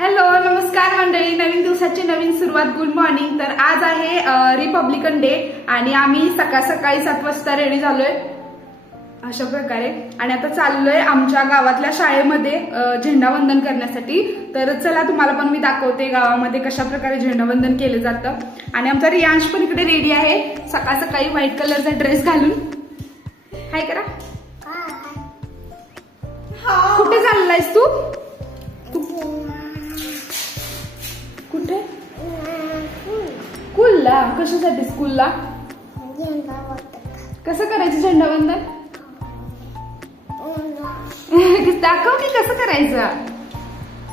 Hello नमस्कार मंडळी, नवीन दिवसाची नवीन सुरुवात. Good morning. तर आज आहे रिपब्लिकन डे आणि आम्ही सकाळी 7 वाजता रेडी झालोय अशा प्रकारे आणि आता चाललोय आमच्या गावातल्या शाळेमध्ये झेंडावंदन करण्यासाठी. तर चला तुम्हाला पण मी दाखवते गावामध्ये कशा प्रकारे झेंडावंदन केलं जातं. आणि आमचा रियांश पण इकडे रेडी आहे सकाळी व्हाईट कलरचा ड्रेस घालून. हाय करा. कुठे चाललायस तू? कुठे? स्कूलला. कशासाठी स्कूलला? कसं करायचं झेंडावंदन? दाखव की कसं करायचं.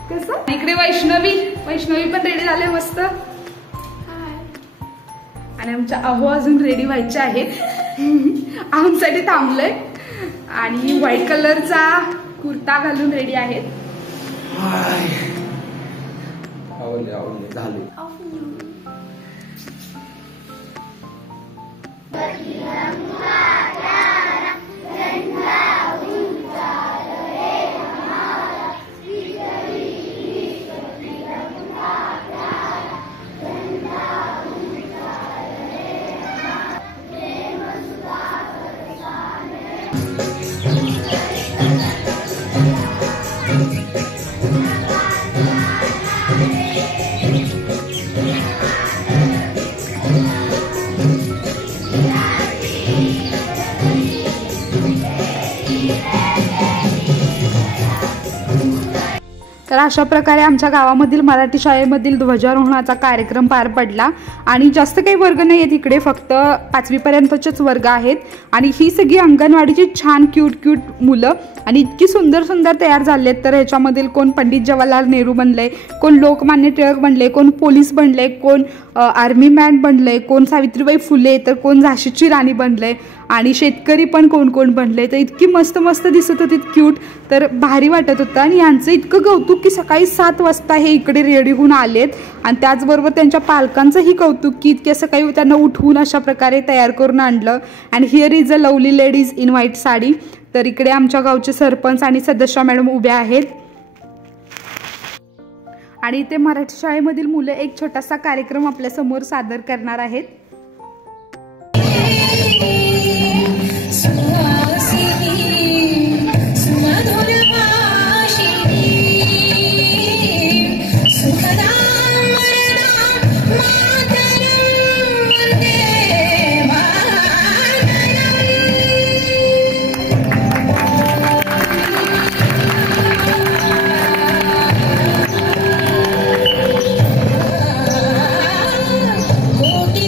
कसं? इकडे वैष्णवी पण रेडी झाले मस्त. आणि आमच्या अहो अजून रेडी व्हायचे आहेत आमच्यासाठी थांबलंय आणि व्हाईट कलरचा कुर्ता घालून रेडी आहेत. आवडले झाले. तर अशा प्रकारे आमच्या गावामधील मराठी शाळेमधील ध्वजारोहणाचा कार्यक्रम पार पडला. आणि जास्त काही वर्ग नाही आहेत इकडे, फक्त 5वी पर्यंतचेच वर्ग आहेत. आणि ही सगळी अंगणवाडीची छान क्यूट मुलं आणि इतकी सुंदर तयार झालेत. तर ह्याच्यामधील कोण पंडित जवाहरलाल नेहरू बनले, कोण लोकमान्य टिळक बनले, कोण पोलीस बनले, कोण आर्मी मॅन बनले, कोण सावित्रीबाई फुले, तर कोण झाशीची राणी बनले आणि शेतकरी पण कोण बनले. तर इतकी मस्त दिसत होती क्यूट. तर भारी वाटत होतं आणि यांचं इतकं कौतुक की सकाळी 7 वाजता हे इकडे रेडी होऊन आलेत. आणि त्याचबरोबर त्यांच्या पालकांचंही कौतुक की इतक्या सकाळी त्यांना उठवून अशा प्रकारे तयार करून आणलं. And here is a lovely ladies in white sari. तर इकडे आमच्या गावचे सरपंच आणि सदस्य मॅडम उभ्या आहेत. आणि इथे मराठी शाळेमधील मुलं एक छोटासा कार्यक्रम आपल्या समोर सादर करणार आहेत. कोटि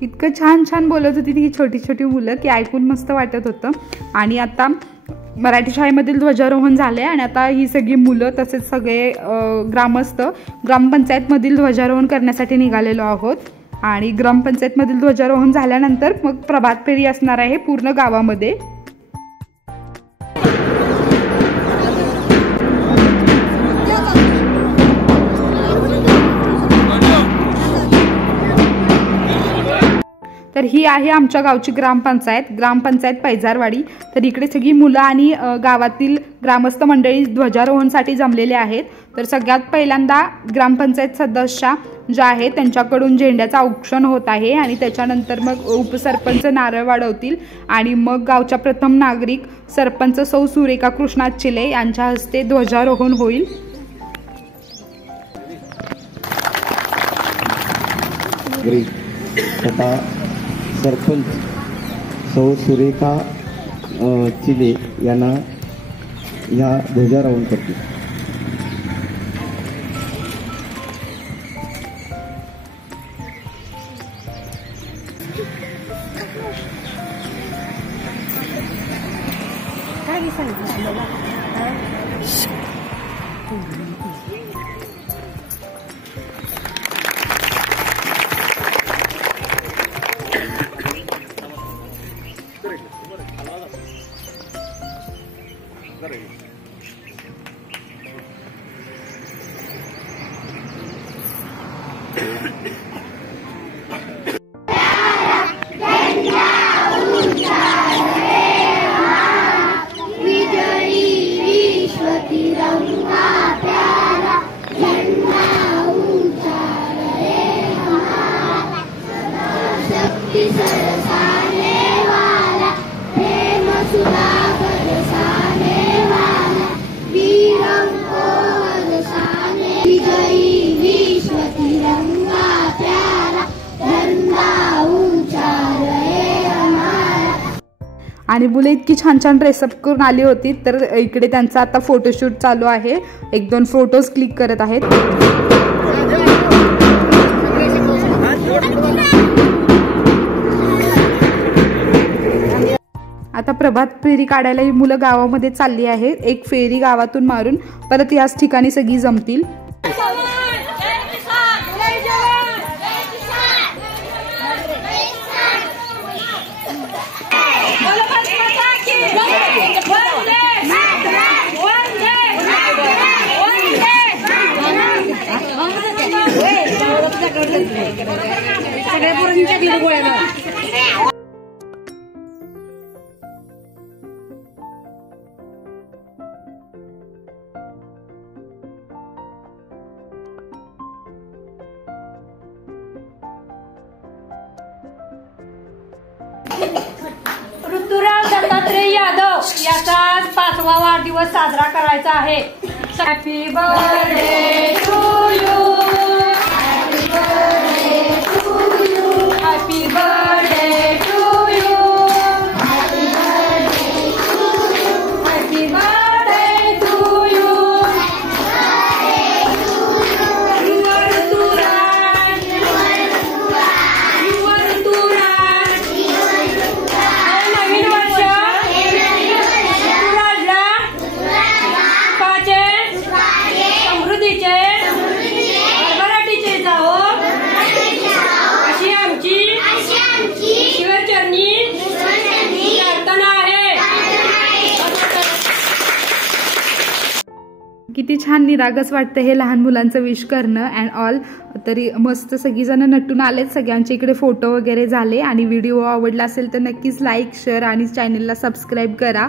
इतकं छान छान बोलत होती ती छोटी छोटी मुलं की ऐकून मस्त वाटत होतं। आणि आता मराठी शाळेमधील ध्वजारोहण झाले आणि आता ही सगळी मुलं तसेच सगळे ग्रामस्थ ग्रामपंचायतमधील ध्वजारोहण करण्यासाठी निघालेलो आहोत। आणि ग्रामपंचायतमधील ध्वजारोहण झाल्यानंतर मग प्रभात फेरी असणार आहे पूर्ण गावामध्ये। तर ही आहे आमच्या गावची ग्रामपंचायत पैजारवाडी। तर इकडे सगळी मुलं आणि गावातील ग्रामस्थ मंडळी ध्वजारोहणसाठी जमलेले आहेत। तर सगळ्यात पहिल्यांदा ग्रामपंचायत सदस्य ज्या आहेत त्यांच्याकडून झेंड्याचं औक्षण होत आहे आणि त्याच्यानंतर मग उपसरपंच नारळ वाढवतील आणि मग गावच्या प्रथम नागरिक सरपंच सौ सुरेखा कृष्णात चिले यांच्या हस्ते ध्वजारोहण होईल। सरपंच सौ सुरेखा चिले यांना या ध्वजारोहण करतील। आणि मुले इतकी छान छान ड्रेसअप करून आली होती। तर इकडे त्यांचा आता फोटोशूट चालू आहे, एक दोन फोटोज क्लिक करत आहेत। आता प्रभात फेरी काढायला ही मुलं गावामध्ये चालली आहे। एक फेरी गावातून मारून परत याच ठिकाणी सगळी जमतील। ऋतुराव दत्तात्रय यादव याचा 5वा वाढदिवस साजरा करायचा आहे। Happy birthday to you, happy birthday to you, happy birthday to you, happy birthday to you, happy birthday to you, किती छान निरागस वाटतं हे लहान मुलांचं विश करणं अँड ऑल। तरी मस्त सगळीजण नटून आलेत, सगळ्यांचे इकडे फोटो वगैरे झाले। आणि व्हिडिओ आवडला असेल तर नक्कीच लाईक शेअर आणि चॅनलला सबस्क्राईब करा।